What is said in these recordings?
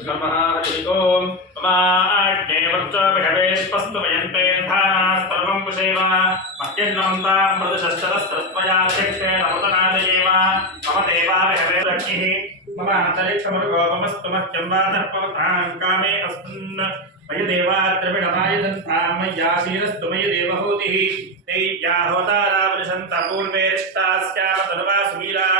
नमः हरिः ओम् ममाग्ने वर्चोभिषवेष्पस्तु वयन्ते धानास्तर्वं कुशेव मह्यन्नमन्तां मृदुशस्त्रस्त्रत्वयाध्यक्षेण मृतनादयेव मम देवाभिषवे रक्षिः मम अन्तरिक्षमरुगोपमस्तु मह्यं वादर्पवतां कामे अस्मिन् मयि देवाद्रविणमाय दन्तां मय्यासीनस्तु मयि देवहूतिः ते याहोतारा वृषन्त पूर्वेष्टास्याम तनुवा सुवीराः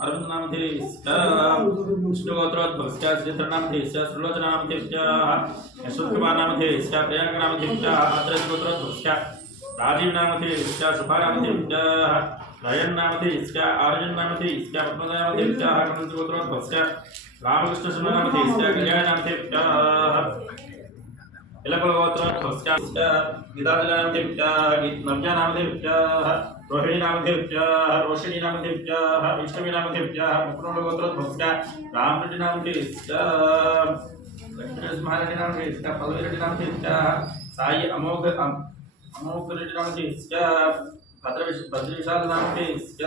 अरविन्दनामधेयस्य विष्णुगोत्रोद्भवस्य श्रीधरनामधेयस्य सुलोचनामधेभ्यः यशवन्तकुमारनामधेयस्य प्रियङ्कनामधेभ्यः आदर्शगोत्रोद्भवस्य राजीवनामधेयस्य शुभानामधेभ्यः रयन्नामधेयस्य आर्यन्नामधेयस्य पद्मनामधेभ्यः कमलगोत्रोद्भवस्य रामकृष्णशर्मनामधेयस्य कल्याणनामधेभ्यः गीताजनामधेभ्यः नव्यानामधेभ्यः रोहिणीनामधेभ्यः रोशिणीनामधेभ्यः वैष्णवीनामधेभ्यः लक्ष्मीनरसिंहारेड्डिनामधेयस्य पल्लवीरेड्डिनामधेभ्यः साई अमोघ भद्रविशालनामधेयस्य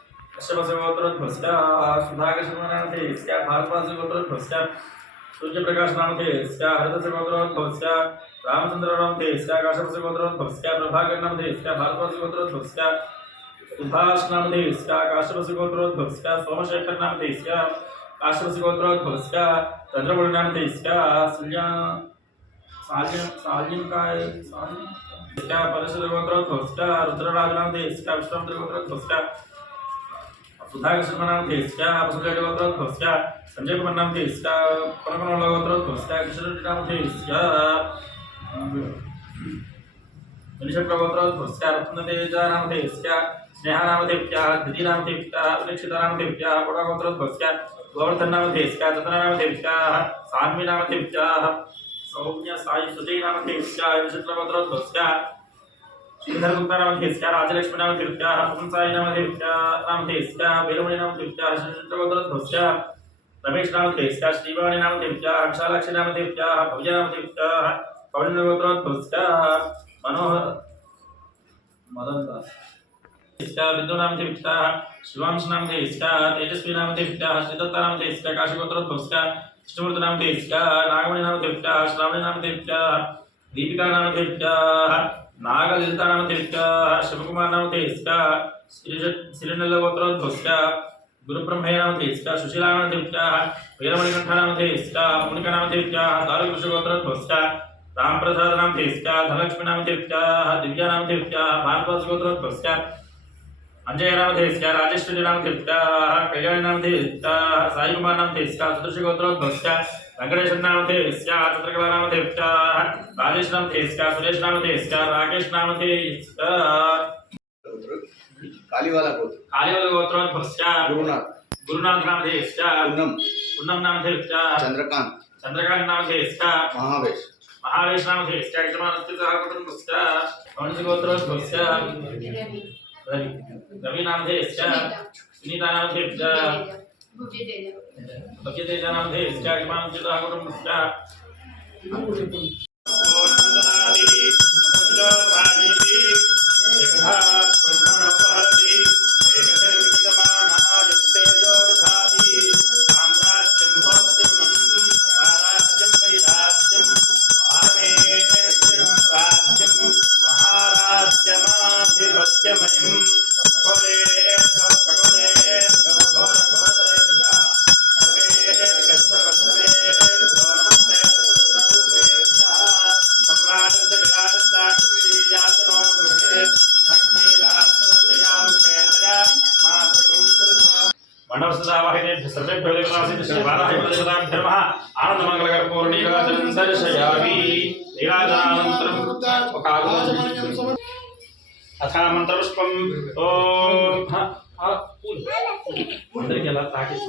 वेङ्कट सुब्रह्मण्यं काशीनाथनामधेयस्य शारदानामधेयस्य वेङ्कट साई अनूपनामधेयस्य शैलजानामधेयस्य अनिलकुमारनामधेयस्य विलुगोत्रोद्भवस्य भास्करनामधेयस्य पद्मनामधेयस्य श्रावणीनामधेयस्य सह कुटुम्बस्य कश्यपसगोत्रोद्भवस्य सुधाकर्षमनामधेयस्य भारद्वाजगोत्रोद्भवस्य सूर्यप्रकाशनामधेयस्य हरितसगोत्रोद्भवस्य रामचन्द्रनामधेयस्य काश्यपसगोत्रोद्भवस्य प्रभाकरनामधेयस्य भारद्वाजगोत्रोद्भवस्य सुभाषनामधेयस्य काश्यपसगोत्रोद्भवस्य सोमशेखरनामधेयस्य काश्यपसगोत्रोद्भवस्य चन्द्रमौळिनामधेयस्य सुल्या, साल्यं साल्यङ्काय साल्यस्य परशुरगोत्रोद्भवस्य रुद्रराजनामधेयस्य विश्वामित्रगोत्रोद्भवस्य सुधाकर्षणनामधेयस्य वसुदेवगोत्रोद्भवस्य सञ्जयकुमारनामधेयस्य पनकनोलगोत्रोद्भवस्य किशोरनामधेयस्य मनिषप्रगोत्रोद्भवस्य रत्नतेजानामधेयस्य स्नेहानामधेभ्यः द्वितीनामधेभ्यः उदीक्षितानामधेभ्यः पुडगोत्रोद्भवस्य गोवर्धननामधेयस्य चन्द्रनामधेभ्यः सान्वीनामधेभ्यः सौम्य साई सुजयनामधेयस्य विचित्रगोत्रोद्भवस्य श्रीधरगुप्तानामधेयस्य राजलक्ष्मीनामधेभ्यः पुंसायनामधेभ्यः नामधेयस्य वीरमणिनामधेभ्यः श्रीचित्रगोत्रोद्भवस्य रमेशनामधेयस्य श्रीवाणीनामधेभ्यः हंसालाक्षीनामधेभ्यः भव्यनामधेभ्यः पौर्णगोत्रोद्भवस्य मनोहर मदनदास बिन्दुनामधेभ्यः शिवांशनामधेयस्य तेजस्वीनामधेभ्यः श्रीदत्तानामधेयस्य काशीगोत्रोद्भवस्य विष्णुमूर्तिनामधेयस्य नागमणिनामधेभ्यः श्रावणीनामधेभ्यः दीपिकानामधेभ्यः नागललितानामधेभ्यः शिवकुमारनामधेयस्य श्रीनल्लगोत्रोद्भवस्य गुरुब्रह्मैनामधेयस्य सुशीलानामधेभ्यः वीरमणिकण्ठनामधेयस्य मुनिकनामधेभ्यः दारुकृषगोत्रोद्भवस्य रामप्रसादनामधेयस्य धनलक्ष्मीनामधेभ्यः दिव्यानामधेभ्यः भारद्वाजगोत्रोद्भवस्य राजेशनामधेयस्य सुरेशनामधेयस्य राकेशनामधेयस्य कालीवाला गोत्र। कालीवलगोत्रोद्भवस्य गुरुनाथ। गुरुनाथनामधेयस्य पूनम। पुन्नमनामधेयस्य चंद्रकांत। महावेश। रवि। यजमानस्य सह कुटुम्बस्य महाराज्यमाधिपत्यमयम् खगोले खगोले मनोस्तदावाहिनेभ्यः सर्वेभ्यो देवतासिद्ध श्रीबालाय प्रदेवताभ्यो नमः आनन्दमङ्गलकर्पूर्णीराजनं दर्शयामि नीराजनानन्तरं ఒక ఆకులు అథా మంత్రపుష్పం ఓం హ, హ, పూలు. అందరికీ ఎలా తాకేసి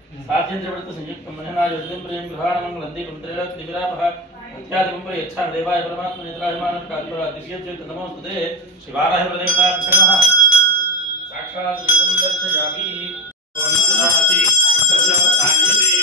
साध्यन्द्रवृत्त संयुक्त मनना योजन प्रेम गृहाण मंगल अंधे पुत्रेण त्रिविरापः अत्यादिकं पर यच्छा देवाय परमात्म नेत्राभिमान कालिवर द्वितीय चेत नमोस्तुते शिवाराय प्रदेवताभ्य नमः साक्षात् वेदं दर्शयामि वन्दनाति सर्वदान्यते